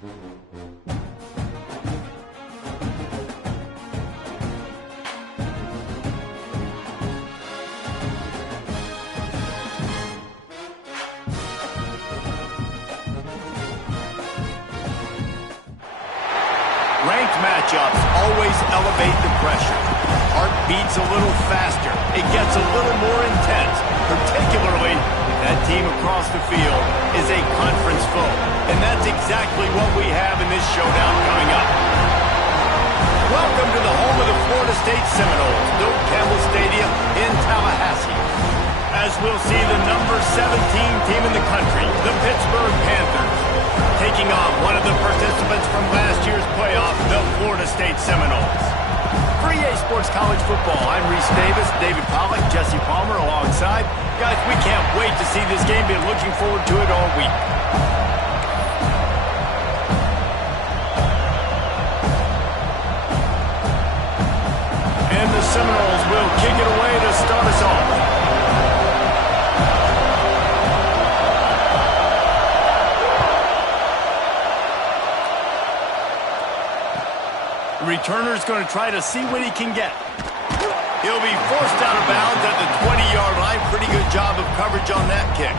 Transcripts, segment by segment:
Ranked matchups always elevate the pressure. Heart beats a little faster. It gets a little more intense, particularly if that team across the field is a conference foe. And that's exactly what we have in this showdown coming up. Welcome to the home of the Florida State Seminoles, Doak Campbell Stadium in Tallahassee. As we'll see the number 17 team in the country, the Pittsburgh Panthers, taking on one of the participants from last year's playoff, the Florida State Seminoles. For EA Sports College Football, I'm Reese Davis, David Pollack, Jesse Palmer alongside. Guys, we can't wait to see this game. Been looking forward to it all week. And the Seminoles will kick it away to start us off. The returner's going to try to see what he can get. He'll be forced out of bounds at the 20-yard line. Pretty good job of coverage on that kick.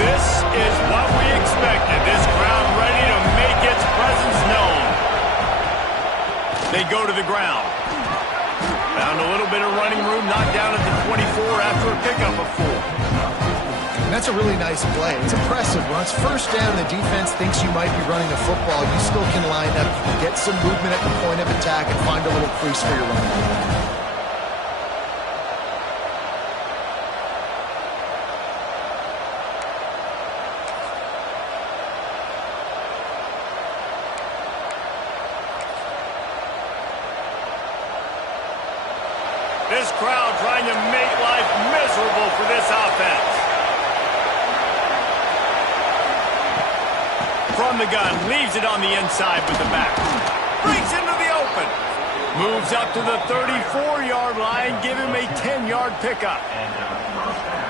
This is what we expected. This crowd ready to make its presence known. They go to the ground. Found a little bit of running room, knocked down at the 24 after a pickup of 4. And that's a really nice play. It's impressive. When it's first down, the defense thinks you might be running the football. You still can line up, you can get some movement at the point of attack, and find a little crease for your running back. This crowd trying to make life miserable for this offense. From the gun, leaves it on the inside with the back. Breaks into the open. Moves up to the 34-yard line, give him a 10-yard pickup.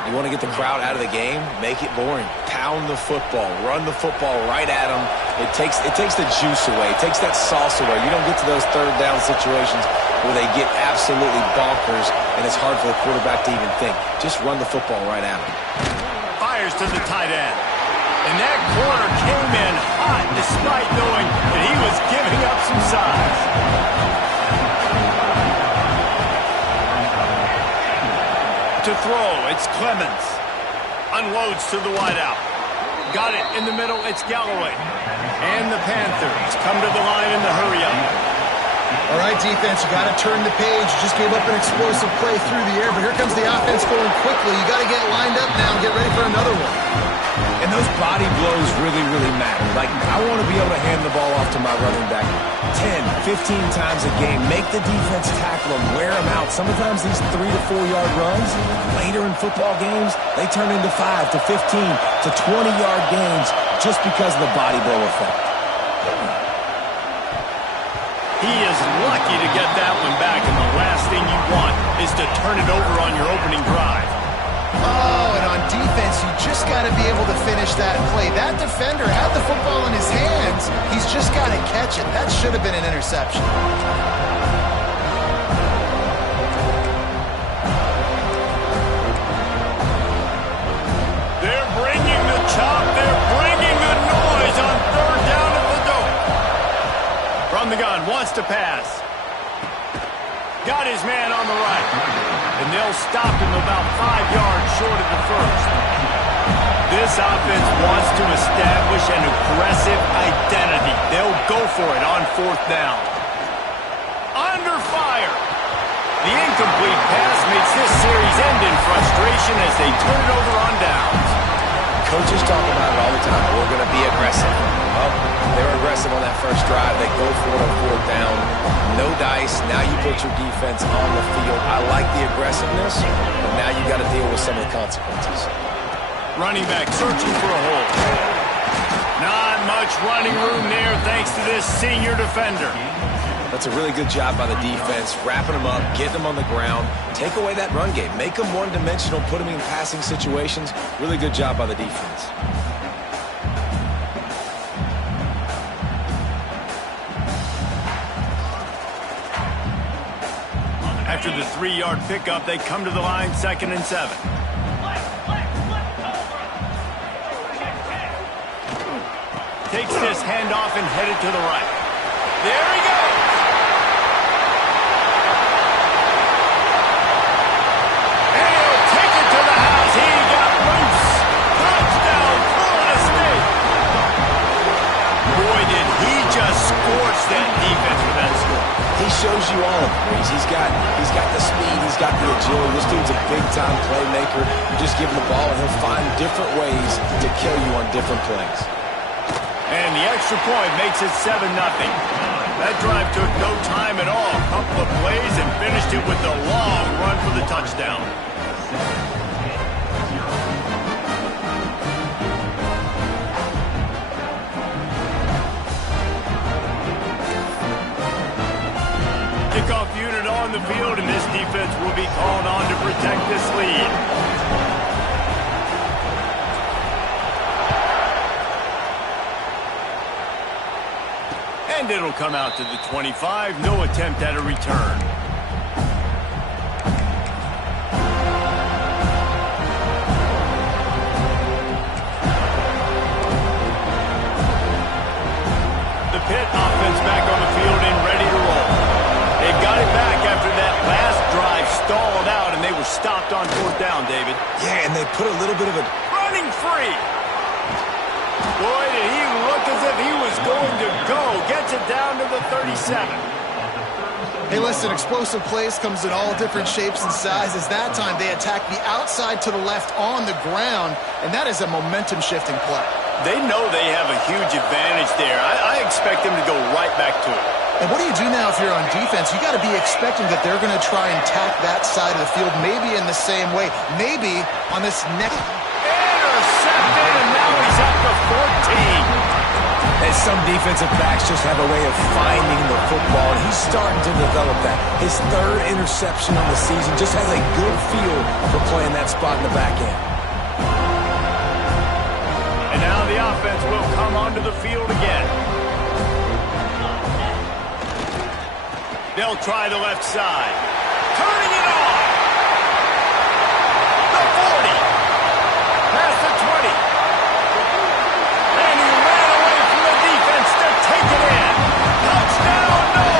You want to get the crowd out of the game, make it boring. Pound the football, run the football right at them. It takes the juice away. It takes that sauce away. You don't get to those third down situations where they get absolutely bonkers, and it's hard for the quarterback to even think. Just run the football right at him. Fires to the tight end. And that corner came in hot despite knowing that he was giving up some size. To throw, it's Clemens. Unloads to the wideout. Got it in the middle, it's Galloway. And the Panthers come to the line in the hurry-up. All right, defense, you got to turn the page. You just gave up an explosive play through the air, but here comes the offense going quickly. You got to get lined up now and get ready for another one. And those body blows really, really matter. Like, I want to be able to hand the ball off to my running back 10, 15 times a game. Make the defense tackle them, wear them out. Sometimes these 3 to 4 yard runs, later in football games, they turn into 5 to 15 to 20-yard gains just because of the body blow effect. He is lucky to get that one back, and the last thing you want is to turn it over on your opening drive. Oh, and on defense, you just got to be able to finish that play. That defender had the football in his hands. He's just got to catch it. That should have been an interception. They're bringing the chop. They're bringing the noise on third down at the Doak. From the gun, wants to pass. Got his man on the right. And they'll stop him about 5 yards short of the first. This offense wants to establish an aggressive identity. They'll go for it on fourth down. Under fire. The incomplete pass makes this series end in frustration as they turn it over on downs. Coaches talk about it all the time. We're going to be aggressive. Well, they were aggressive on that first drive. They go for it on fourth down. No dice. Now you put your defense on the field. I like the aggressiveness, but now you got to deal with some of the consequences. Running back searching for a hole. Not much running room there thanks to this senior defender. That's a really good job by the defense, wrapping them up, getting them on the ground, take away that run game, make them one-dimensional, put them in passing situations. Really good job by the defense. After the 3-yard pickup, they come to the line 2nd and 7. Takes this handoff and headed to the right. There he goes. And he'll take it to the house. He got loose. Touchdown, Florida State. Boy, did he just scorch that defense with that score. He shows you all of it. He's got the speed, he's got the agility. This dude's a big-time playmaker. You just give him the ball, and he'll find different ways to kill you on different plays. And the extra point makes it 7-0. That drive took no time at all. A couple of plays and finished it with a long run for the touchdown. Kickoff unit on the field, and this defense will be called on to protect this lead. And it'll come out to the 25. No attempt at a return. The Pitt offense back on the field and ready to roll. They've got it back after that last drive stalled out, and they were stopped on 4th down, David. Yeah, and they put a little bit of a... Running free. Boy, did he look as if he was going to go. Gets it down to the 37. Hey, listen, explosive plays comes in all different shapes and sizes. That time, they attack the outside to the left on the ground, and that is a momentum-shifting play. They know they have a huge advantage there. I expect them to go right back to it. And what do you do now if you're on defense? You got to be expecting that they're going to try and tack that side of the field, maybe in the same way, maybe on this next... Intercepted, and now he's at the 14. And some defensive backs just have a way of finding the football, and he's starting to develop that. His 3rd interception on the season, just has a good feel for playing that spot in the back end. And now the offense will come onto the field again. They'll try the left side. Turning it on. The 40. Past the 20. And he ran away from the defense to take it in. Touchdown, no!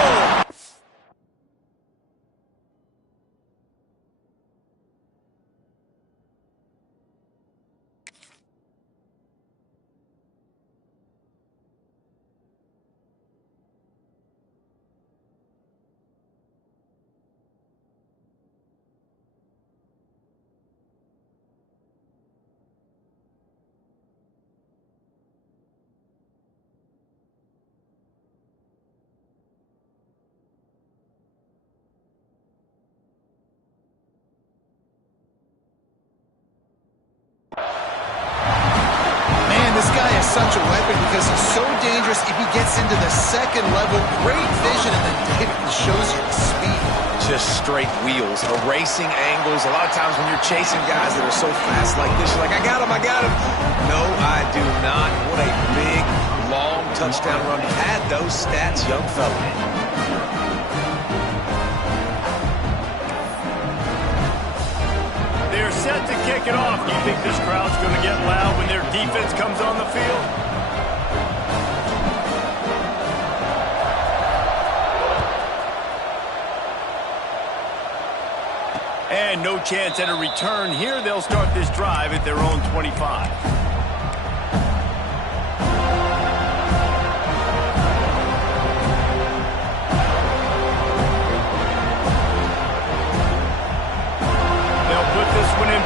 Such a weapon because he's so dangerous if he gets into the 2nd level. Great vision, and then David shows you the speed. Just straight wheels, erasing angles. A lot of times when you're chasing guys that are so fast like this, you're like, I got him. No, I do not. What a big, long touchdown run. Had those stats, young fella. They're set to kick it off. Do you think this crowd's going to get loud when their defense comes on the field? And no chance at a return here. They'll start this drive at their own 25.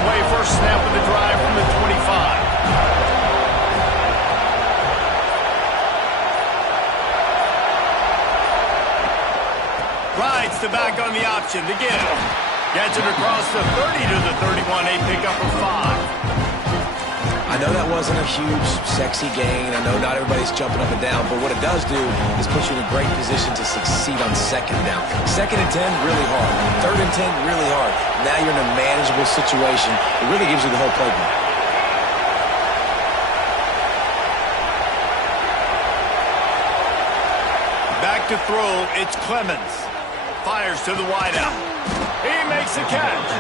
Play first snap of the drive from the 25. Rides the back on the option to get it. Gets it across the 30 to the 31. A pickup of 5. I know that wasn't a huge, sexy gain. I know not everybody's jumping up and down, but what it does do is put you in a great position to succeed on second down. Second and 10, really hard. Third and 10, really hard. Now you're in a manageable situation. It really gives you the whole playbook. Back to throw, it's Clemens. Fires to the wideout. He makes a catch.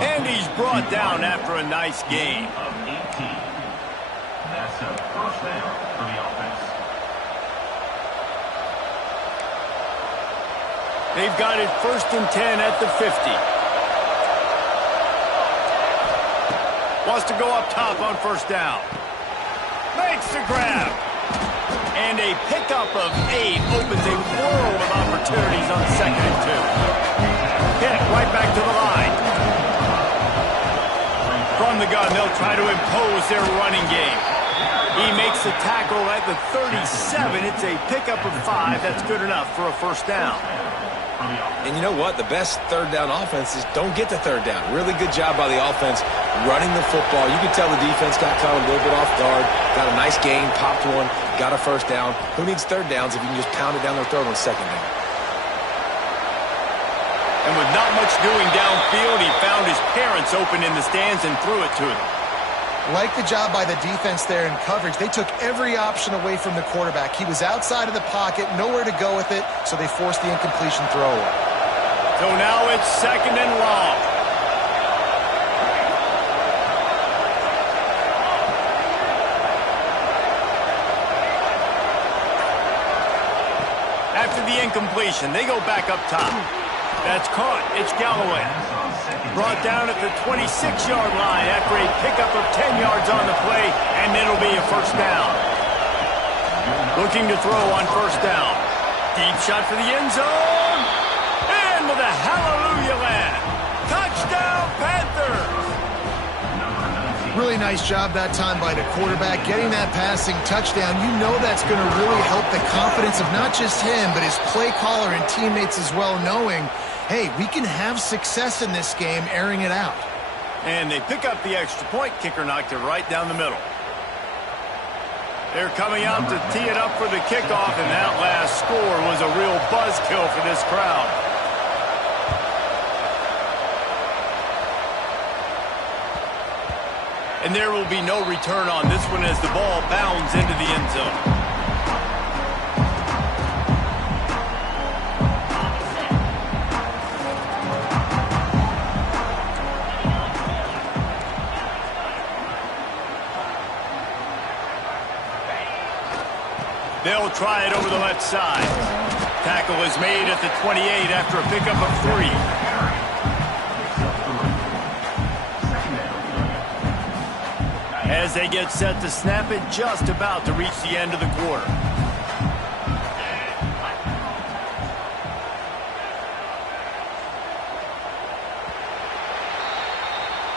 And he's brought down after a nice gain. That's a first down for the offense. They've got it 1st and 10 at the 50. Wants to go up top on 1st down. Makes the grab. And a pickup of 8 opens a world of opportunities on 2nd and 2. Hit right back to the line. From the gun, they'll try to impose their running game. He makes the tackle at the 37. It's a pickup of 5. That's good enough for a 1st down. And you know what? The best 3rd down offense is don't get to 3rd down. Really good job by the offense running the football. You can tell the defense got caught a little bit off guard. Got a nice gain, popped one, got a 1st down. Who needs 3rd downs if you can just pound it down their throat on 2nd down? And with not much doing downfield, he found his parents open in the stands and threw it to them. Like the job by the defense there in coverage. They took every option away from the quarterback. He was outside of the pocket, nowhere to go with it, so they forced the incompletion throw away. So now it's 2nd and long. After the incompletion, they go back up top. That's caught. It's Galloway. Brought down at the 26-yard line after a pickup of 10 yards on the play, and it'll be a 1st down. Looking to throw on 1st down. Deep shot for the end zone. Into the hallelujah land. Touchdown, Panthers! Really nice job that time by the quarterback, getting that passing touchdown. You know that's going to really help the confidence of not just him, but his play caller and teammates as well, knowing, hey, we can have success in this game, airing it out. And they pick up the extra point. Kicker knocked it right down the middle. They're coming out to tee it up for the kickoff, and that last score was a real buzzkill for this crowd. And there will be no return on this one as the ball bounds into the end zone. They'll try it over the left side. Tackle is made at the 28 after a pickup of 3. As they get set to snap it, just about to reach the end of the quarter.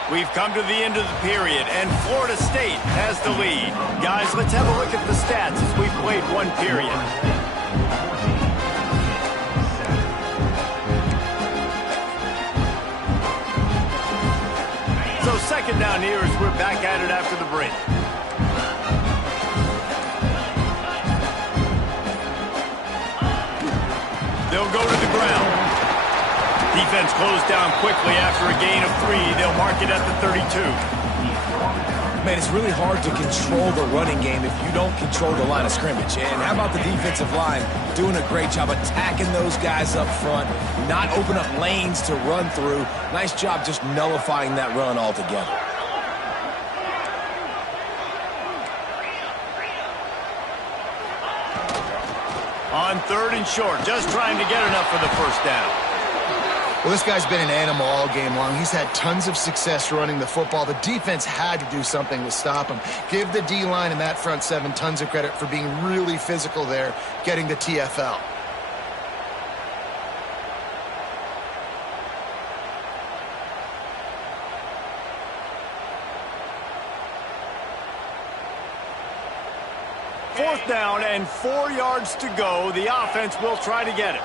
We've come to the end of the period, and Florida State has the lead. Guys, let's have a look at the stats as we've played one period. So 2nd down here as we're back at it after the break. They'll go to the ground. Defense closed down quickly after a gain of 3. They'll mark it at the 32. Man, it's really hard to control the running game if you don't control the line of scrimmage. And how about the defensive line doing a great job attacking those guys up front, not open up lanes to run through. Nice job just nullifying that run altogether. On 3rd and short, just trying to get enough for the 1st down. Well, this guy's been an animal all game long. He's had tons of success running the football. The defense had to do something to stop him. Give the D-line and that front 7 tons of credit for being really physical there, getting the TFL. Fourth down and 4 yards to go. The offense will try to get it.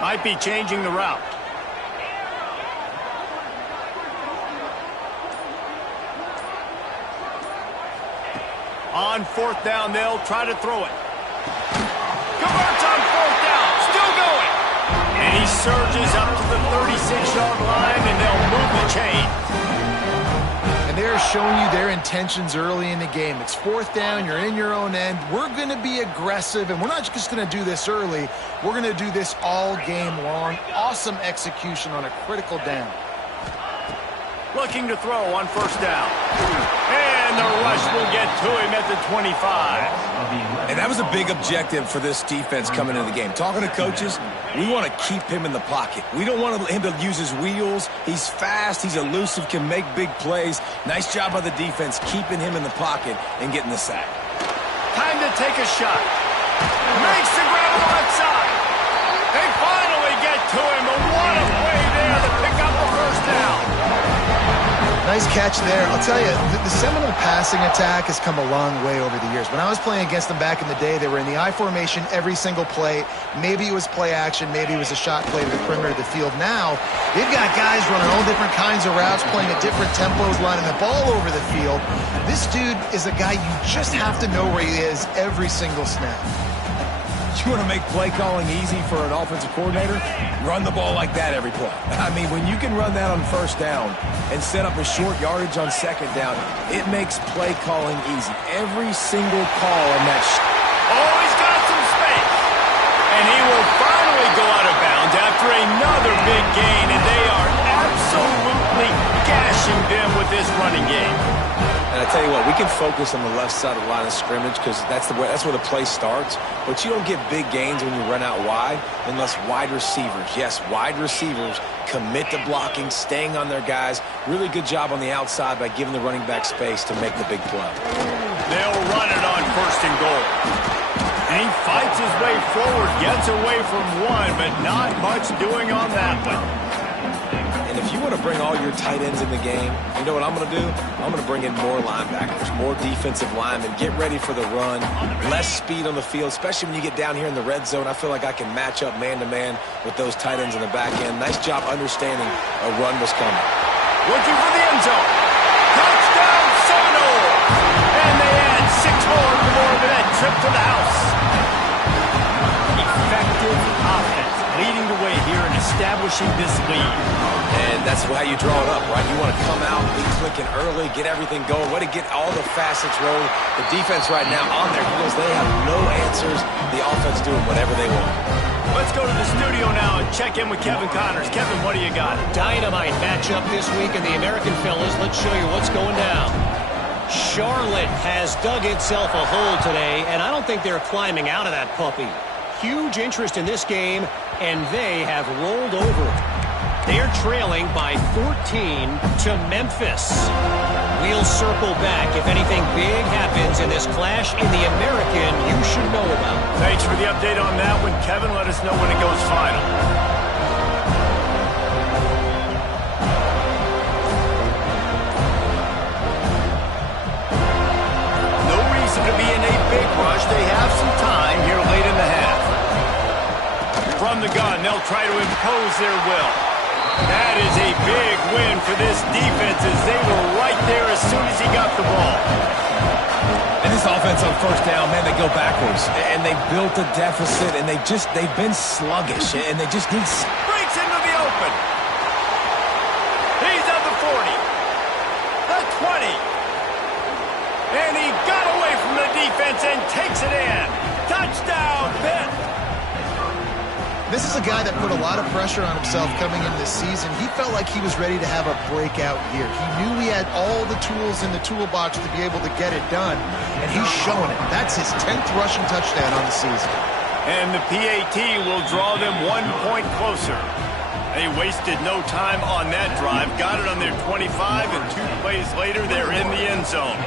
Might be changing the route. On fourth down, they'll try to throw it. Converts on fourth down. Still going. And he surges up to the 36-yard line, and they'll move the chain. And they're showing you their intentions early in the game. It's fourth down. You're in your own end. We're going to be aggressive, and we're not just going to do this early. We're going to do this all game long. Awesome execution on a critical down. Looking to throw on first down. And the rush will get to him at the 25. And that was a big objective for this defense coming into the game. Talking to coaches, we want to keep him in the pocket. We don't want him to use his wheels. He's fast. He's elusive, can make big plays. Nice job by the defense keeping him in the pocket and getting the sack. Time to take a shot. Makes the grab onside. They finally get to him, but what a play there to pick up the first down. Nice catch there. I'll tell you, the Seminole passing attack has come a long way over the years. When I was playing against them back in the day, they were in the I formation every single play. Maybe it was play action. Maybe it was a shot play to the perimeter of the field. Now, they've got guys running all different kinds of routes, playing at different tempos, lining the ball over the field. This dude is a guy you just have to know where he is every single snap. You want to make play calling easy for an offensive coordinator? Run the ball like that every play. I mean, when you can run that on first down and set up a short yardage on second down, it makes play calling easy. Every single call on that. Oh, he's got some space. And he will finally go out of bounds after another big gain, and they are absolutely gashing them with this running game. And I tell you what, we can focus on the left side of the line of scrimmage because that's where the play starts. But you don't get big gains when you run out wide unless wide receivers, yes, wide receivers commit to blocking, staying on their guys. Really good job on the outside by giving the running back space to make the big play. They'll run it on first and goal. And he fights his way forward, gets away from one, but not much doing on that one. And if you want to bring all your tight ends in the game, you know what I'm going to do? I'm going to bring in more linebackers, more defensive linemen, get ready for the run, less speed on the field, especially when you get down here in the red zone. I feel like I can match up man-to-man with those tight ends in the back end. Nice job understanding a run was coming. Looking for the end zone. Touchdown, Seminole! And they add 6 more to that trip to the house. Effective offense leading the way here and establishing this lead. And that's how you draw it up, right? You want to come out, be clicking early, get everything going, way to get all the facets rolling. The defense right now on their heels, they have no answers. The offense doing whatever they want. Let's go to the studio now and check in with Kevin Connors. Kevin, what do you got? Dynamite matchup this week in the American Fellas. Let's show you what's going down. Charlotte has dug itself a hole today, and I don't think they're climbing out of that puppy. Huge interest in this game, and they have rolled over. They're trailing by 14 to Memphis. We'll circle back if anything big happens in this clash in the American you should know about. Thanks for the update on that one, Kevin. Let us know when it goes final. No reason to be in a big rush. They have some time here late in the half. From the gun, they'll try to impose their will. That is a big win for this defense as they were right there as soon as he got the ball. And this offense on first down, man, they go backwards. And they built a deficit, and they've been sluggish, and they just need... Breaks into the open. He's at the 40. The 20. And he got away from the defense and takes it in. Touchdown, Pitt. This is a guy that put a lot of pressure on himself coming into this season. He felt like he was ready to have a breakout year. He knew he had all the tools in the toolbox to be able to get it done, and he's showing it. That's his 10th rushing touchdown on the season. And the PAT will draw them 1 point closer. They wasted no time on that drive. Got it on their 25, and 2 plays later, they're in the end zone.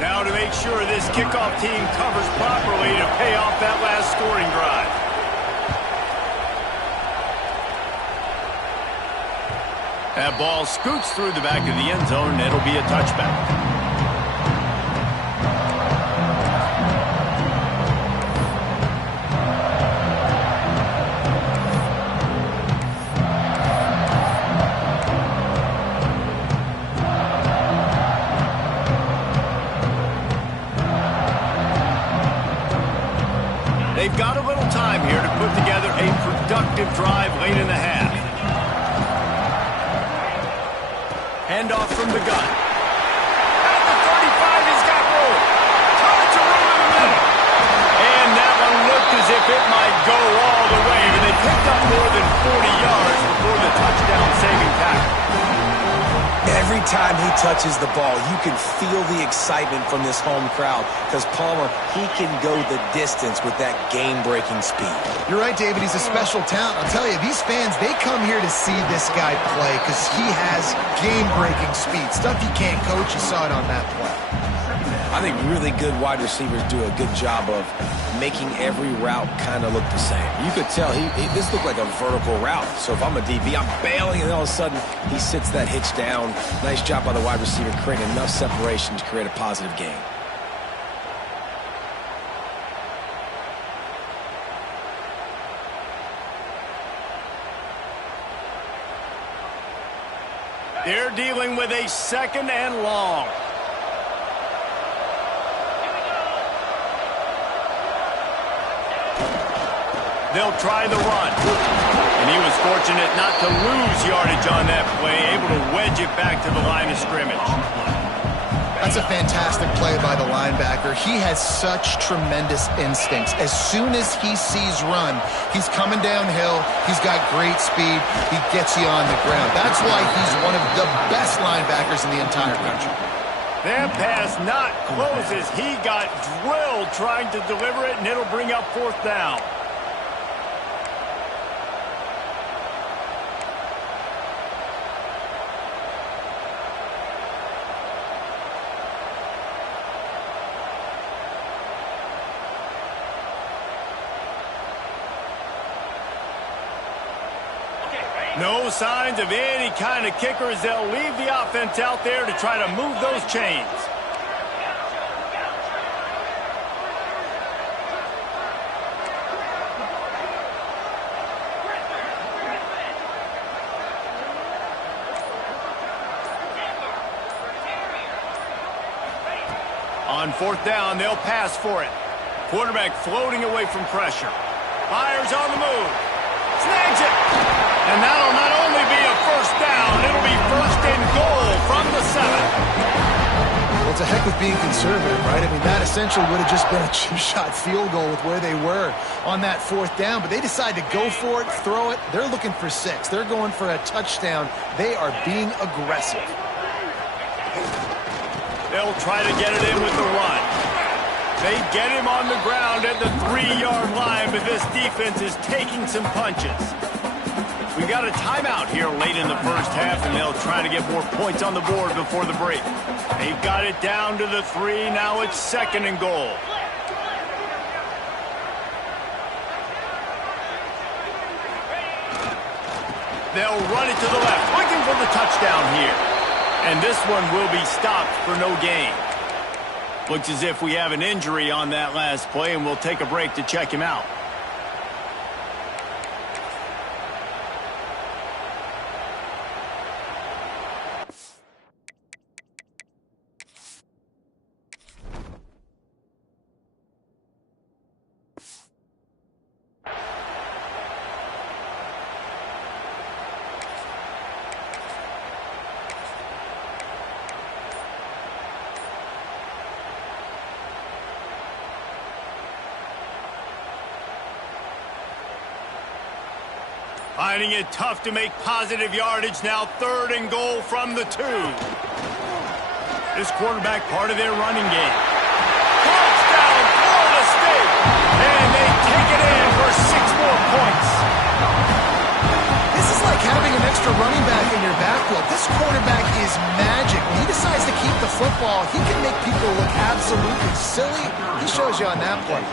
Now to make sure this kickoff team covers properly to pay off that last scoring drive. That ball scoots through the back of the end zone, and it'll be a touchback. They've got a little time here to put together a productive drive late in the half. Handoff from the gun. At the 35, he's got room. Tons of room in the middle. And that one looked as if it might go all the way, but they picked up more than 40 yards before the touchdown-saving tackle. Every time he touches the ball, you can feel the excitement from this home crowd because Palmer, he can go the distance with that game-breaking speed. You're right, David. He's a special talent. I'll tell you, these fans, they come here to see this guy play because he has game-breaking speed. Stuff you can't coach. You saw it on that play. I think really good wide receivers do a good job of making every route kind of look the same. You could tell this looked like a vertical route. So if I'm a DB, I'm bailing, and all of a sudden he sits that hitch down. Nice job by the wide receiver creating enough separation to create a positive gain. They're dealing with a 2nd and long. They'll try the run. And he was fortunate not to lose yardage on that play, able to wedge it back to the line of scrimmage. That's a fantastic play by the linebacker. He has such tremendous instincts. As soon as he sees run, he's coming downhill. He's got great speed. He gets you on the ground. That's why he's one of the best linebackers in the entire country. That pass not close as he got drilled trying to deliver it, and it'll bring up 4th down. No signs of any kind of kickers. They'll leave the offense out there to try to move those chains. On 4th down, they'll pass for it. Quarterback floating away from pressure. Fires on the move. Snags it. And that'll not only be a 1st down, it'll be 1st and goal from the 7. Well, it's a heck of being conservative, right? I mean, that essentially would have just been a chip-shot field goal with where they were on that 4th down. But they decide to go for it, throw it. They're looking for 6. They're going for a touchdown. They are being aggressive. They'll try to get it in with the run. They get him on the ground at the 3-yard line, but this defense is taking some punches. We've got a timeout here late in the 1st half, and they'll try to get more points on the board before the break. They've got it down to the 3. Now it's 2nd and goal. They'll run it to the left, looking for the touchdown here. And this one will be stopped for no gain. Looks as if we have an injury on that last play, and we'll take a break to check him out. Finding it tough to make positive yardage now. 3rd and goal from the 2. This quarterback part of their running game. Touchdown, Florida State. And they take it in for 6 more points. This is like having an extra running back in your backfield. This quarterback is magic. When he decides to keep the football, he can make people look absolutely silly. He shows you on that play.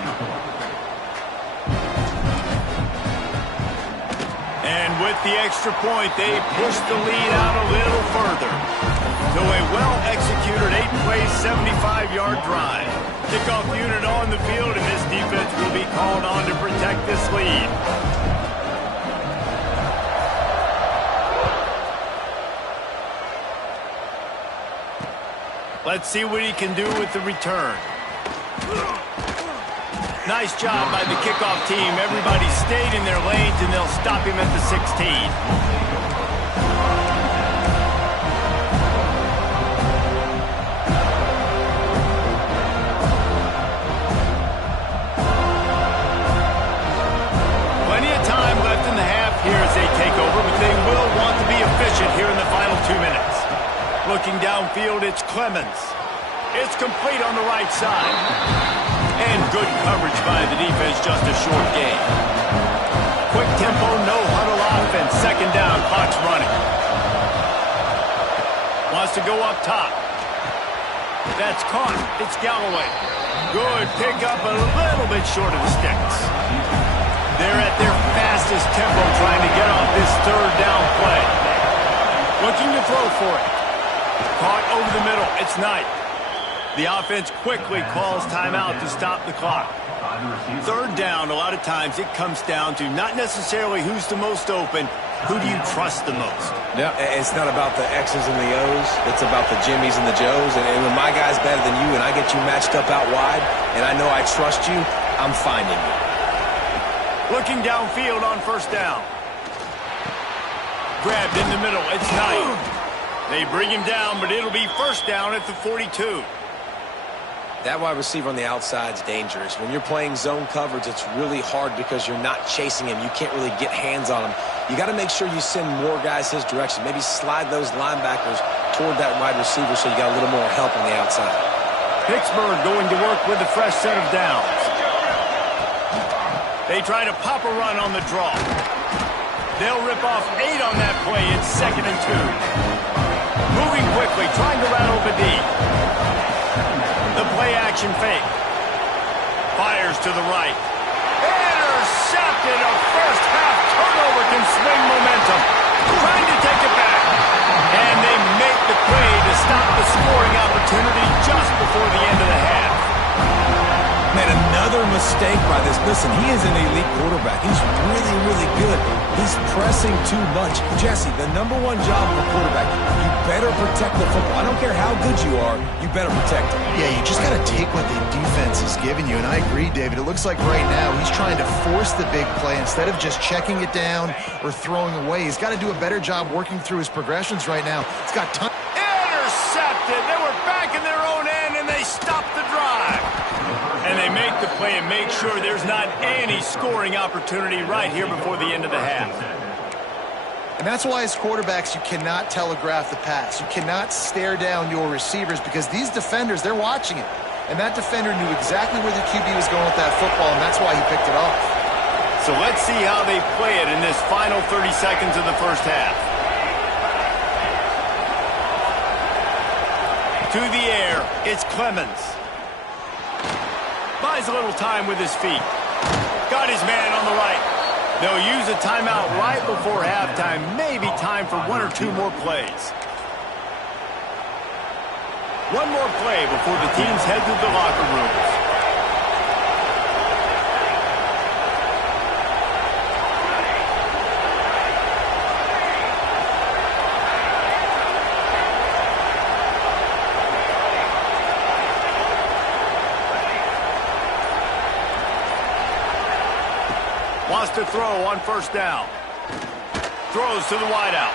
And with the extra point, they push the lead out a little further. To a well-executed 8-play, 75-yard drive. Kickoff unit on the field, and this defense will be called on to protect this lead. Let's see what he can do with the return. Nice job by the kickoff team. Everybody stayed in their lanes, and they'll stop him at the 16. Here in the final 2 minutes. Looking downfield, it's Clemens. It's complete on the right side. And good coverage by the defense, just a short gain. Quick tempo, no huddle offense. Second down, clock's running. Wants to go up top. That's caught. It's Galloway. Good pickup, a little bit short of the sticks. They're at their fastest tempo trying to get off this third down play. Looking to throw for it. Caught over the middle. It's Knight. The offense quickly calls timeout to stop the clock. Third down, a lot of times it comes down to not necessarily who's the most open, who do you trust the most? Yeah, it's not about the X's and the O's. It's about the Jimmies and the Joes. And when my guy's better than you and I get you matched up out wide and I know I trust you, I'm finding you. Looking downfield on first down. Grabbed in the middle. It's Knight. They bring him down, but it'll be first down at the 42. That wide receiver on the outside is dangerous. When you're playing zone coverage, it's really hard because you're not chasing him. You can't really get hands on him. You got to make sure you send more guys his direction. Maybe slide those linebackers toward that wide receiver so you got a little more help on the outside. Pittsburgh going to work with a fresh set of downs. They try to pop a run on the draw. They'll rip off 8 on that play. It's 2nd and 2. Moving quickly, trying to rattle the D. The play action fake. Fires to the right. Intercepted. A first half turnover can swing momentum. Trying to take it back. And they make the play to stop the scoring opportunity just before the end of the half. Man, another mistake by this. Listen, he is an elite quarterback. He's really, really good. He's pressing too much. Jesse, the #1 job of a quarterback, you better protect the football. I don't care how good you are, you better protect it. Yeah, you just got to take what the defense is giving you. And I agree, David. It looks like right now he's trying to force the big play instead of just checking it down or throwing away. He's got to do a better job working through his progressions right now. He's got time. Intercepted. They were back in their own end, and they stopped the drive. And they make the play and make sure there's not any scoring opportunity right here before the end of the half. And that's why as quarterbacks you cannot telegraph the pass. You cannot stare down your receivers because these defenders, they're watching it. And that defender knew exactly where the QB was going with that football, and that's why he picked it off. So let's see how they play it in this final 30 seconds of the first half. To the air, it's Clemens. Buys a little time with his feet. Got his man on the right. They'll use a timeout right before halftime. Maybe time for 1 or 2 more plays. One more play before the teams head to the locker rooms. Wants to throw on first down. Throws to the wideout.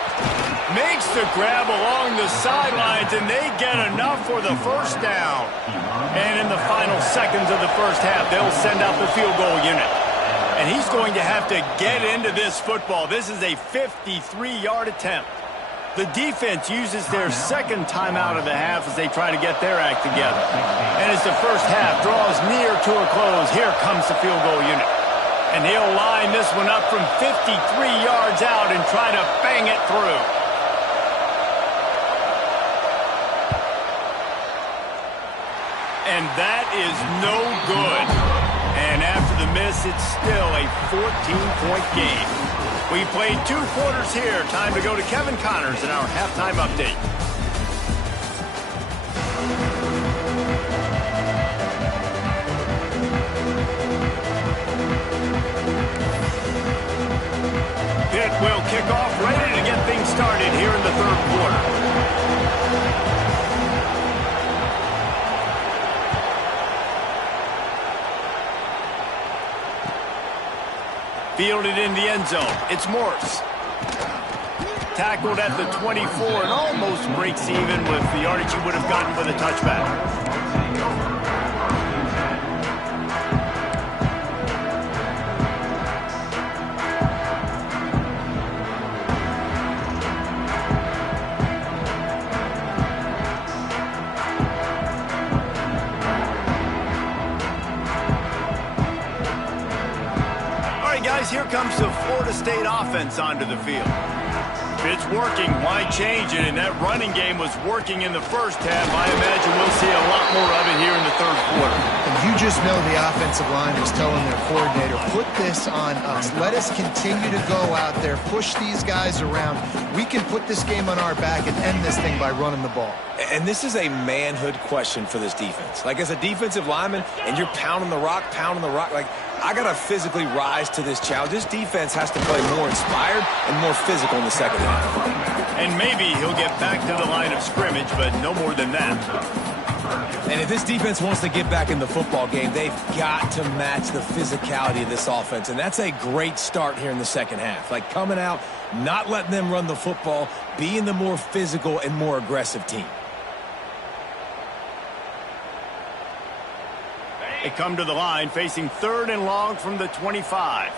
Makes the grab along the sidelines, and they get enough for the first down. And in the final seconds of the first half, they'll send out the field goal unit. And he's going to have to get into this football. This is a 53-yard attempt. The defense uses their second timeout of the half as they try to get their act together. And as the first half draws near to a close, here comes the field goal unit. And he'll line this one up from 53 yards out and try to bang it through. And that is no good. And after the miss, it's still a 14-point game. We played 2 quarters here. Time to go to Kevin Connors in our halftime update. Pitt will kick off, ready to get things started here in the third quarter. Fielded in the end zone. It's Morse. Tackled at the 24 and almost breaks even with the yardage he would have gotten with a touchback. Here comes the Florida State offense onto the field. If it's working, why change it? And that running game was working in the first half. I imagine we'll see a lot more of it here in the third quarter. And you just know the offensive line was telling their coordinator, put this on us. Let us continue to go out there, push these guys around. We can put this game on our back and end this thing by running the ball. And this is a manhood question for this defense. Like, as a defensive lineman, and you're pounding the rock, like, I got to physically rise to this challenge. This defense has to play more inspired and more physical in the second half. And maybe he'll get back to the line of scrimmage, but no more than that. And if this defense wants to get back in the football game, they've got to match the physicality of this offense. And that's a great start here in the second half. Like, coming out, not letting them run the football, being the more physical and more aggressive team. They come to the line facing 3rd and long from the 25.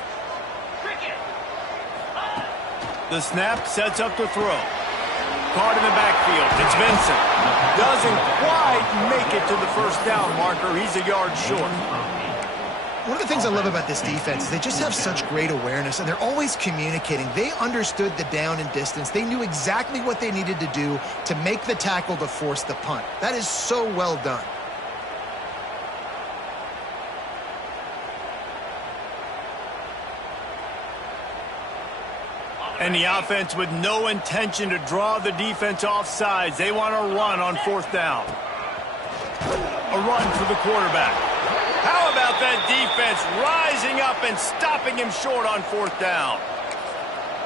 The snap sets up the throw. Caught in the backfield. It's Vincent. Doesn't quite make it to the first down marker. He's a yard short. One of the things I love about this defense is they just have such great awareness, and they're always communicating. They understood the down and distance. They knew exactly what they needed to do to make the tackle to force the punt. That is so well done. And the offense with no intention to draw the defense off sides. They want to run on 4th down. A run for the quarterback. How about that defense rising up and stopping him short on 4th down?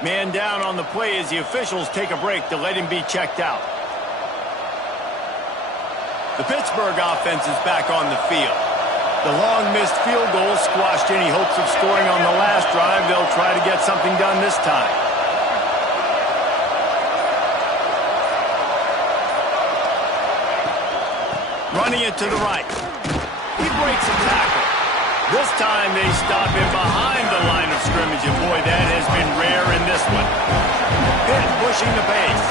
Man down on the play as the officials take a break to let him be checked out. The Pittsburgh offense is back on the field. The long missed field goal squashed any hopes of scoring on the last drive. They'll try to get something done this time. Running it to the right. He breaks a tackle. This time they stop him behind the line of scrimmage, and boy, that has been rare in this one. Pitt pushing the pace.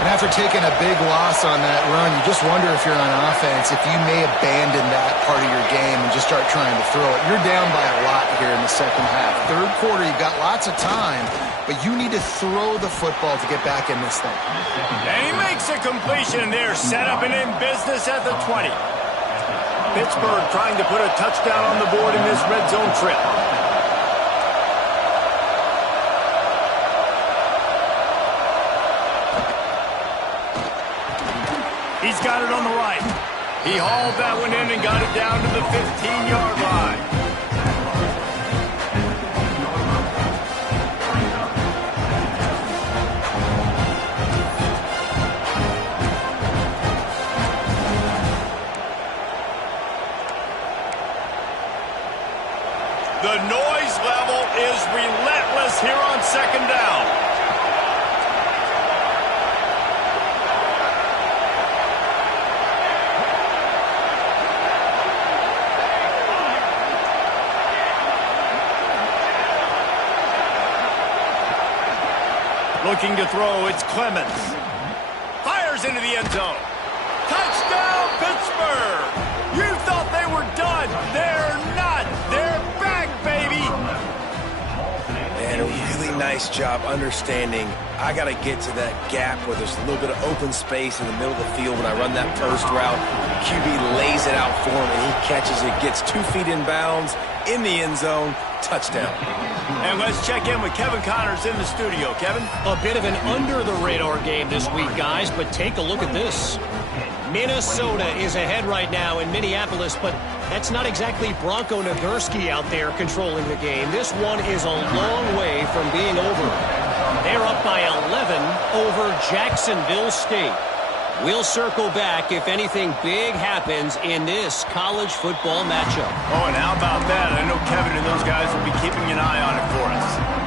And after taking a big loss on that run, you just wonder if you're on offense, if you may abandon that part of your game and just start trying to throw it. You're down by a lot here in the second half. Third quarter, you've got lots of time, but you need to throw the football to get back in this thing. And he makes a completion there, set up and in business at the 20. Pittsburgh trying to put a touchdown on the board in this red zone trip. He's got it on the right. He hauled that one in and got it down to the 15-yard line. The noise level is relentless here on 2nd down. Looking to throw, it's Clemens. Fires into the end zone. Touchdown, Pittsburgh! You thought they were done. They're not. They're back, baby! And a really nice job understanding I got to get to that gap where there's a little bit of open space in the middle of the field when I run that post route. QB lays it out for him, and he catches it, gets 2 feet in bounds, in the end zone, touchdown. And let's check in with Kevin Connors in the studio. Kevin? A bit of an under-the-radar game this week, guys, but take a look at this. Minnesota is ahead right now in Minneapolis, but that's not exactly Bronco Nagurski out there controlling the game. This one is a long way from being over. They're up by 11 over Jacksonville State. We'll circle back if anything big happens in this college football matchup. Oh, and how about that? I know Kevin and those guys will be keeping an eye on it for us.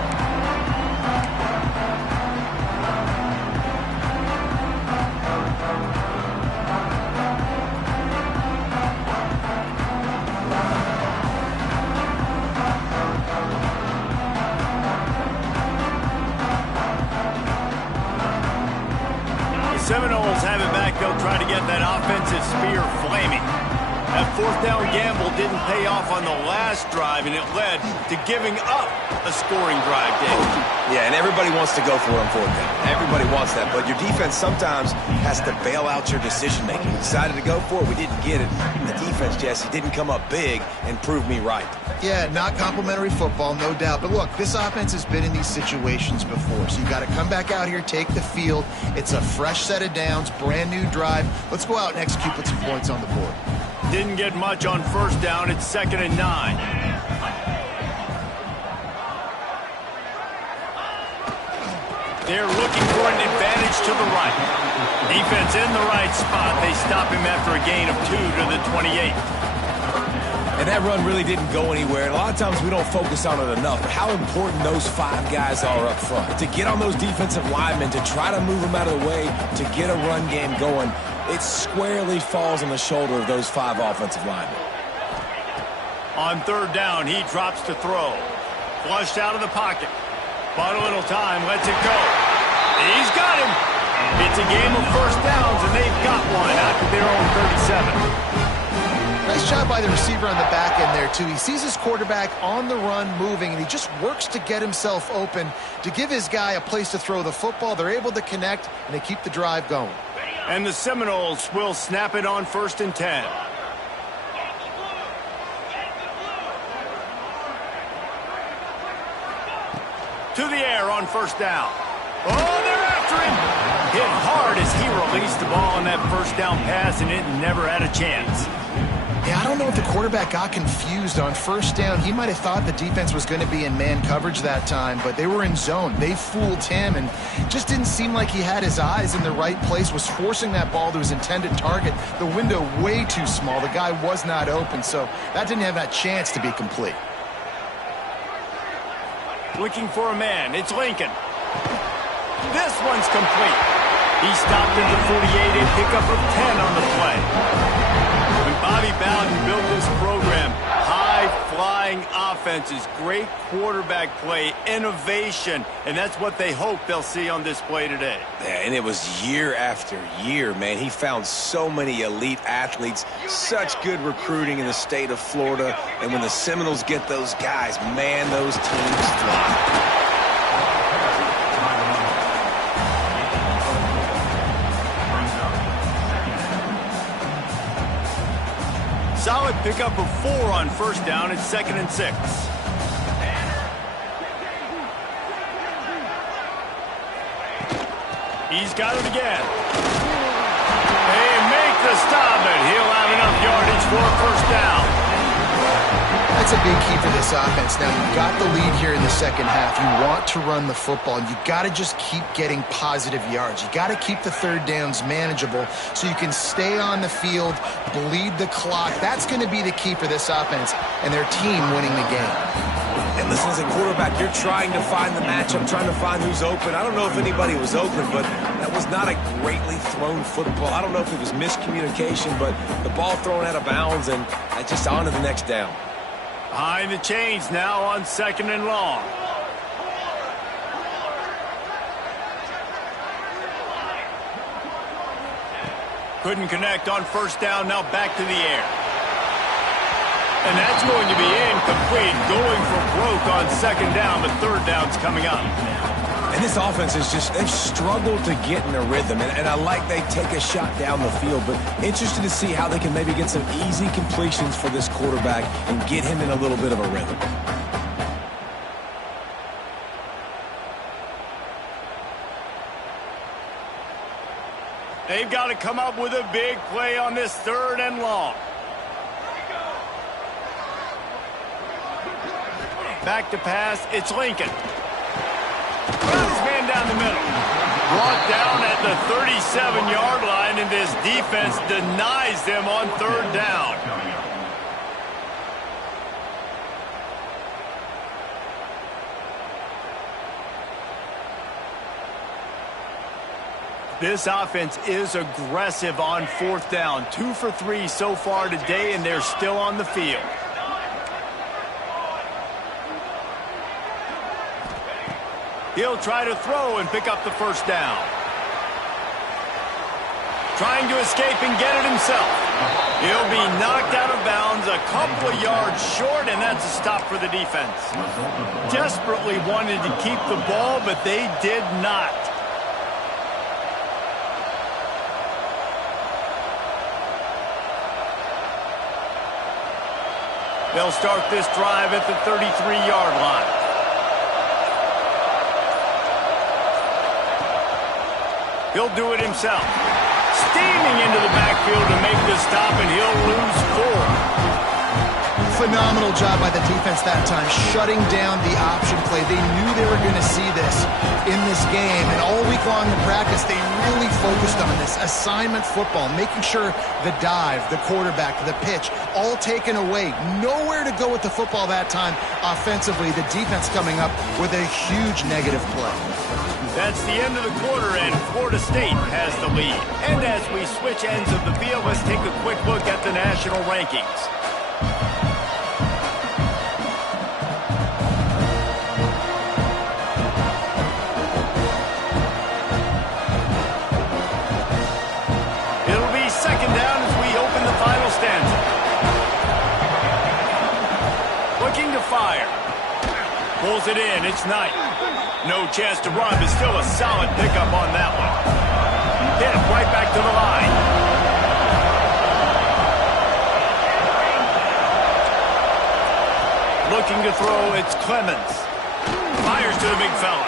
Seminoles have it back. They'll try to get that offensive spear flaming. That fourth down gamble didn't pay off on the last drive, and it led to giving up a scoring drive, Dave. Yeah, and everybody wants to go for it on fourth down. Everybody wants that, but your defense sometimes has to bail out your decision-making. We decided to go for it. We didn't get it. And the defense, Jesse, didn't come up big and prove me right. Yeah, not complimentary football, no doubt. But look, this offense has been in these situations before, so you got to come back out here, take the field. It's a fresh set of downs, brand new drive. Let's go out and execute with some points on the board. Didn't get much on first down. It's 2nd and 9. They're looking for an advantage to the right. Defense in the right spot. They stop him after a gain of 2 to the 28. And that run really didn't go anywhere. And a lot of times we don't focus on it enough. But how important those 5 guys are up front. To get on those defensive linemen, to try to move them out of the way, to get a run game going, it squarely falls on the shoulder of those 5 offensive linemen. On third down, he drops to throw. Flushed out of the pocket. Bought a little time, lets it go. He's got him. It's a game of first downs, and they've got one out to their own 37. Nice job by the receiver on the back end there, too. He sees his quarterback on the run moving, and he just works to get himself open to give his guy a place to throw the football. They're able to connect, and they keep the drive going. And the Seminoles will snap it on 1st and 10. To the air on first down. Oh, they're after him. Hit hard as he released the ball on that first down pass, and it never had a chance. Yeah, I don't know if the quarterback got confused on first down. He might have thought the defense was going to be in man coverage that time, but they were in zone. They fooled him and just didn't seem like he had his eyes in the right place, was forcing that ball to his intended target. The window way too small. The guy was not open, so that didn't have that chance to be complete. Looking for a man. It's Lincoln. This one's complete. He stopped at the 48, a pickup of 10 on the play. When Bobby Bowden built this program, high-flying offenses, great quarterback play, innovation, and that's what they hope they'll see on display today. Yeah, and it was year after year, man. He found so many elite athletes, such good recruiting in the state of Florida, and when the Seminoles get those guys, man, those teams fly. Solid pickup of 4 on first down. It's 2nd and 6. He's got it again. They make the stop, and he'll have enough yardage for a first down. That's a big key for this offense. Now, you've got the lead here in the second half. You want to run the football. You got to just keep getting positive yards. You got to keep the third downs manageable so you can stay on the field, bleed the clock. That's going to be the key for this offense and their team winning the game. And listen, as a quarterback, you're trying to find the matchup, trying to find who's open. I don't know if anybody was open, but that was not a greatly thrown football. I don't know if it was miscommunication, but the ball thrown out of bounds, and just on to the next down. Behind the chains now on 2nd and long. Couldn't connect on first down, now back to the air. And that's going to be incomplete, going for broke on 2nd down, but 3rd down's coming up. And this offense is just, they've struggled to get in a rhythm. And I like they take a shot down the field, but interested to see how they can maybe get some easy completions for this quarterback and get him in a little bit of a rhythm. They've got to come up with a big play on this 3rd and long. Back to pass, it's Lincoln. Runs man down the middle. Brought down at the 37-yard line, and this defense denies them on third down. This offense is aggressive on fourth down. 2 for 3 so far today, and they're still on the field. He'll try to throw and pick up the first down. Trying to escape and get it himself. He'll be knocked out of bounds a couple of yards short, and that's a stop for the defense. Desperately wanted to keep the ball, but they did not. They'll start this drive at the 33-yard line. He'll do it himself. Steaming into the backfield to make the stop, and he'll lose 4. Phenomenal job by the defense that time, shutting down the option play. They knew they were going to see this in this game, and all week long in practice, they really focused on this assignment football, making sure the dive, the quarterback, the pitch, all taken away. Nowhere to go with the football that time offensively. The defense coming up with a huge negative play. That's the end of the quarter, and Florida State has the lead. And as we switch ends of the field, let's take a quick look at the national rankings. It'll be second down as we open the final stanza. Looking to fire. Pulls it in. It's Knight. No chance to run, but still a solid pickup on that one. Hit it right back to the line. Looking to throw, it's Clemens. Fires to the big fella.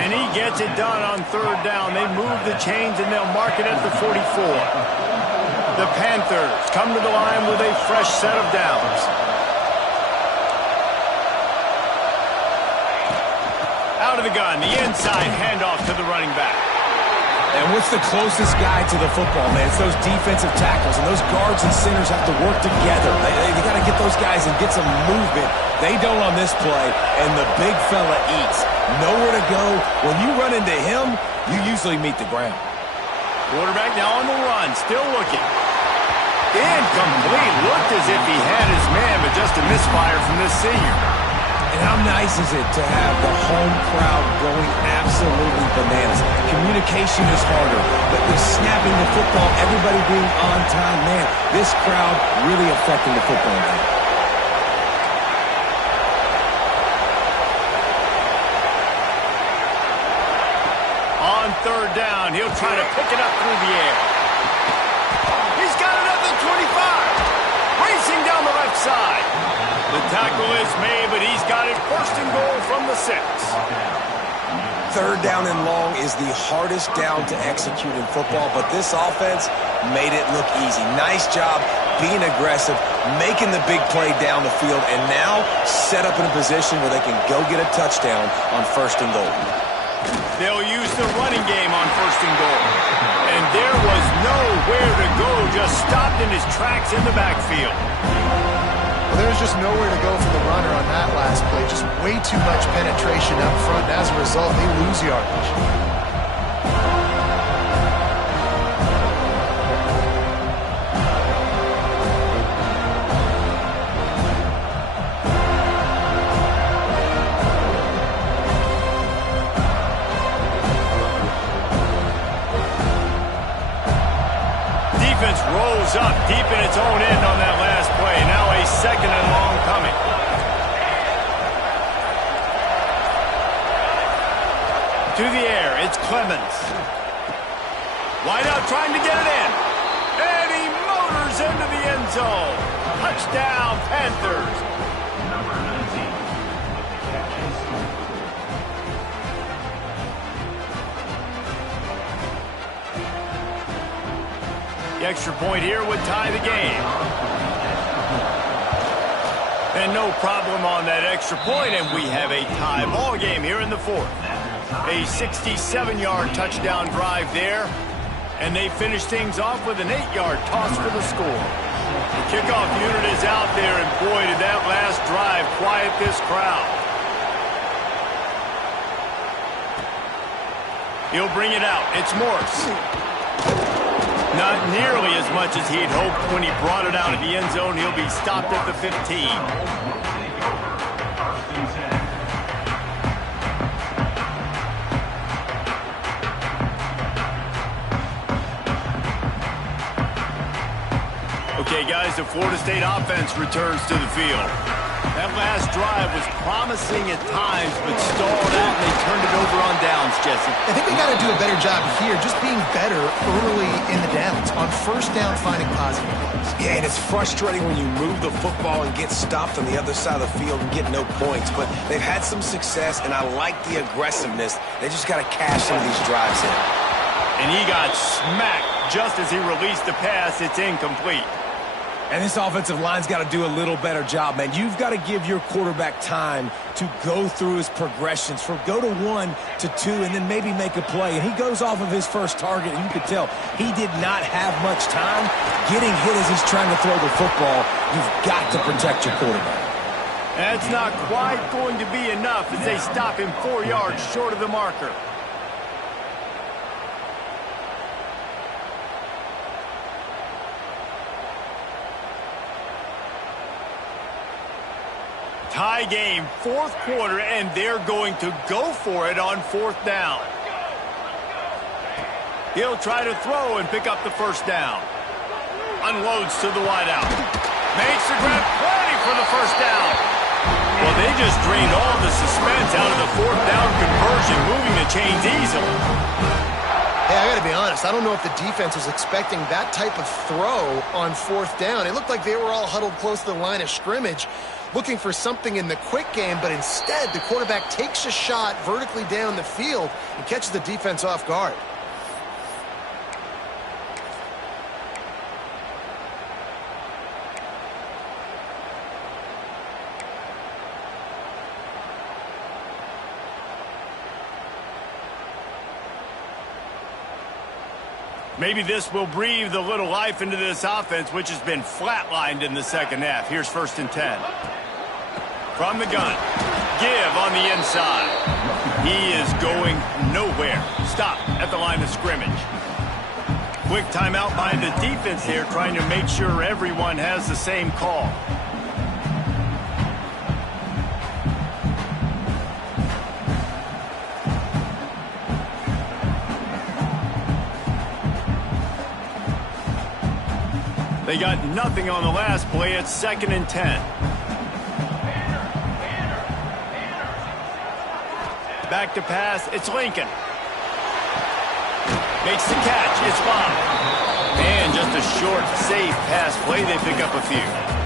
And he gets it done on third down. They move the chains, and they'll mark it at the 44. The Panthers come to the line with a fresh set of downs. Out of the gun, the inside handoff to the running back. And what's the closest guy to the football, man? It's those defensive tackles, and those guards and centers have to work together. They got to get those guys and get some movement. They don't on this play, and the big fella eats. Nowhere to go. When you run into him, you usually meet the ground. Quarterback now on the run, still looking. Incomplete. Looked as if he had his man, but just a misfire from this senior. And how nice is it to have the home crowd going absolutely bananas? Communication is harder, but the snapping the football, everybody being on time, man, this crowd really affecting the football game. On third down, he'll try to pick it up through the air. He's got it at the 25. Racing down the left side. The tackle is made, but he's got it first and goal from the 6. Third down and long is the hardest down to execute in football, but this offense made it look easy. Nice job being aggressive, making the big play down the field, and now set up in a position where they can go get a touchdown on first and goal. They'll use the running game on first and goal. And there was nowhere to go, just stopped in his tracks in the backfield. Well, there's just nowhere to go for the runner on that last play. Just way too much penetration up front. As a result, they lose yardage. Rolls up deep in its own end on that last play. Now a second and long coming. To the air, it's Clemens. Wide out trying to get it in. And he motors into the end zone. Touchdown, Panthers. Number 19 with the catches. The extra point here would tie the game. And no problem on that extra point, and we have a tie ball game here in the 4th. A 67-yard touchdown drive there. And they finish things off with an 8-yard toss for the score. The kickoff unit is out there, and boy, did that last drive quiet this crowd. He'll bring it out. It's Morse. Not nearly as much as he'd hoped when he brought it out of the end zone. He'll be stopped at the 15. Okay, guys, the Florida State offense returns to the field. That last drive was promising at times, but stalled out, and they turned it over on downs, Jesse. I think they got to do a better job here, just being better early in the downs. On first down, finding positive plays. Yeah, and it's frustrating when you move the football and get stopped on the other side of the field and get no points. But they've had some success, and I like the aggressiveness. They just got to cash some of these drives in. And he got smacked just as he released the pass. It's incomplete. And this offensive line's got to do a little better job, man. You've got to give your quarterback time to go through his progressions, from go to 1 to 2, and then maybe make a play. And he goes off of his first target, and you could tell he did not have much time getting hit as he's trying to throw the football. You've got to protect your quarterback. That's not quite going to be enough as they stop him 4 yards short of the marker. Tie game, fourth quarter, and they're going to go for it on fourth down. He'll try to throw and pick up the first down. Unloads to the wideout. Makes the grab, plenty for the first down. Well, they just drained all the suspense out of the fourth down conversion, moving the chains easily. Hey, I got to be honest. I don't know if the defense was expecting that type of throw on fourth down. It looked like they were all huddled close to the line of scrimmage, looking for something in the quick game, but instead the quarterback takes a shot vertically down the field and catches the defense off guard. Maybe this will breathe a little life into this offense, which has been flatlined in the second half. Here's 1st and 10. From the gun. Give on the inside. He is going nowhere. Stop at the line of scrimmage. Quick timeout by the defense there, trying to make sure everyone has the same call. They got nothing on the last play. It's 2nd and 10. Back to pass. It's Lincoln. Makes the catch. It's Bob. And just a short, safe pass play. They pick up a few.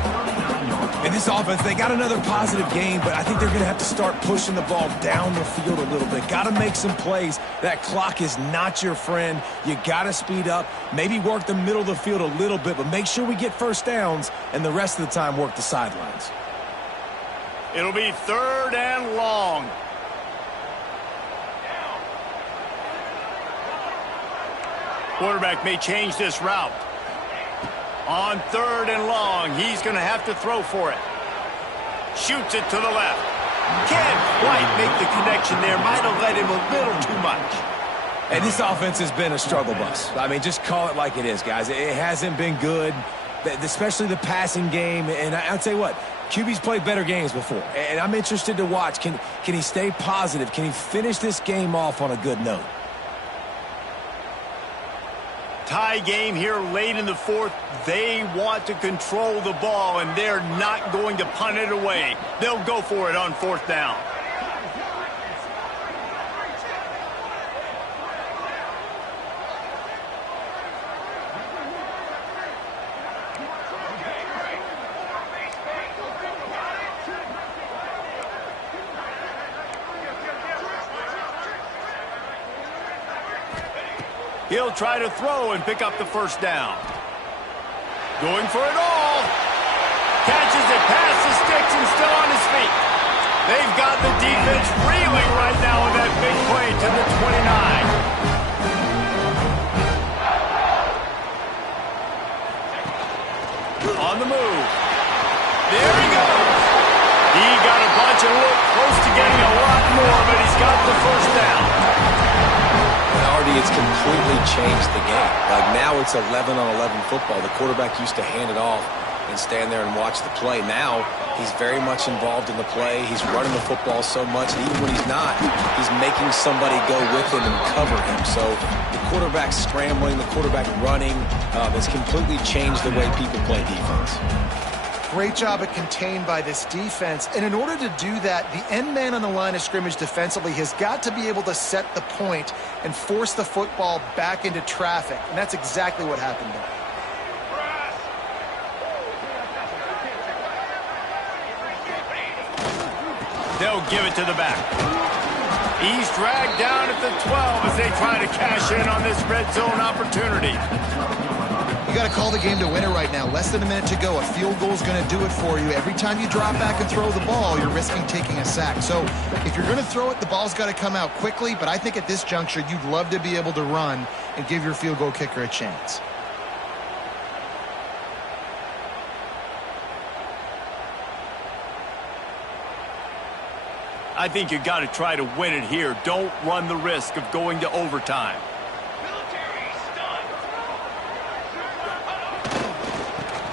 In this offense, they got another positive game, but I think they're going to have to start pushing the ball down the field a little bit. Got to make some plays. That clock is not your friend. You got to speed up, maybe work the middle of the field a little bit, but make sure we get first downs and the rest of the time work the sidelines. It'll be 3rd and long. Quarterback may change this route. On 3rd and long, he's going to have to throw for it. Shoots it to the left. Can't quite make the connection there. Might have let him a little too much. And this offense has been a struggle bus. I mean, just call it like it is, guys. It hasn't been good, especially the passing game. And I'll tell you what, QB's played better games before. And I'm interested to watch. Can he stay positive? Can he finish this game off on a good note? Tie game here late in the fourth. They want to control the ball, and they're not going to punt it away. They'll go for it on 4th down. He'll try to throw and pick up the first down. Going for it all. Catches it past the sticks and still on his feet. They've got the defense reeling right now with that big play to the 29. On the move. There he goes. He got a bunch and looked close to getting a lot more, but he's got the first down. And Artie, it's completely changed the game. Like now it's 11-on-11 football. The quarterback used to hand it off and stand there and watch the play. Now he's very much involved in the play. He's running the football so much, and even when he's not, he's making somebody go with him and cover him. So the quarterback scrambling, the quarterback running, has completely changed the way people play defense. Great job at contained by this defense. And in order to do that, the end man on the line of scrimmage defensively has got to be able to set the point and force the football back into traffic. And that's exactly what happened there. They'll give it to the back. He's dragged down at the 12 as they try to cash in on this red zone opportunity. You got to call the game to win it right now. Less than a minute to go. A field goal is going to do it for you. Every time you drop back and throw the ball, you're risking taking a sack. So if you're going to throw it, the ball's got to come out quickly. But I think at this juncture, you'd love to be able to run and give your field goal kicker a chance. I think you got to try to win it here. Don't run the risk of going to overtime.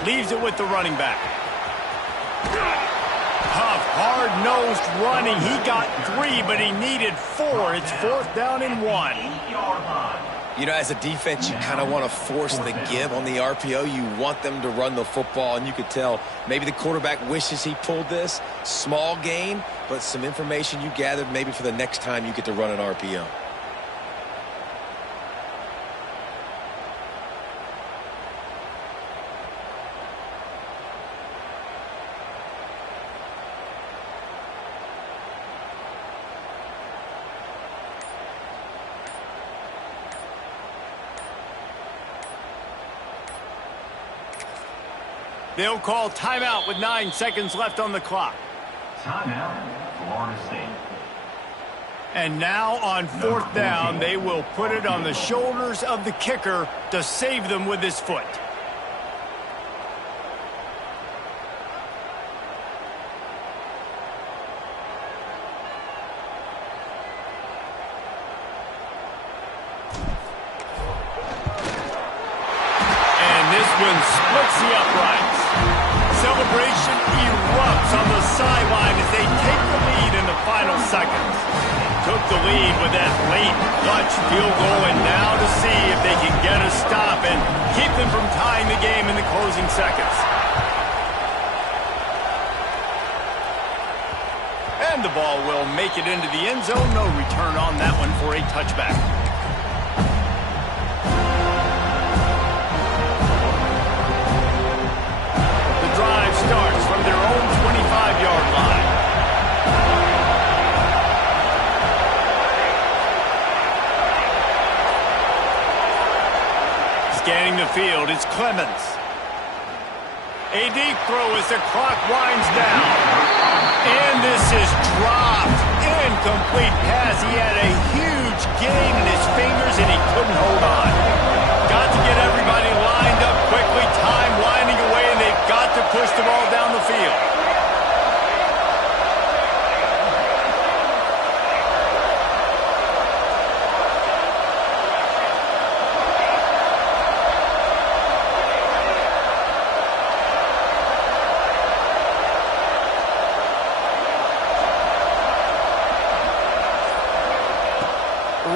Leaves it with the running back. Tough, hard-nosed running. He got 3, but he needed 4. It's 4th down and 1. You know, as a defense, you kind of want to force the give on the RPO. You want them to run the football, and you could tell maybe the quarterback wishes he pulled this. Small gain, but some information you gathered maybe for the next time you get to run an RPO. They'll call timeout with 9 seconds left on the clock. Timeout, Florida State. And now on 4th down, they will put it on the shoulders of the kicker to save them with his foot. And this one splits the uprights. Celebration erupts on the sideline as they take the lead in the final seconds. Took the lead with that late clutch field goal, and now to see if they can get a stop and keep them from tying the game in the closing seconds. And the ball will make it into the end zone. No return on that one for a touchback. Drive starts from their own 25-yard line. Scanning the field, it's Clemens. A deep throw as the clock winds down. And this is dropped. Incomplete pass. He had a huge gain in his fingers and he couldn't hold on. Got to get everybody lined up quickly. Time winding away, and they've got to push the ball down the field.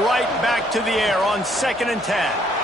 Right back to the air on 2nd and 10.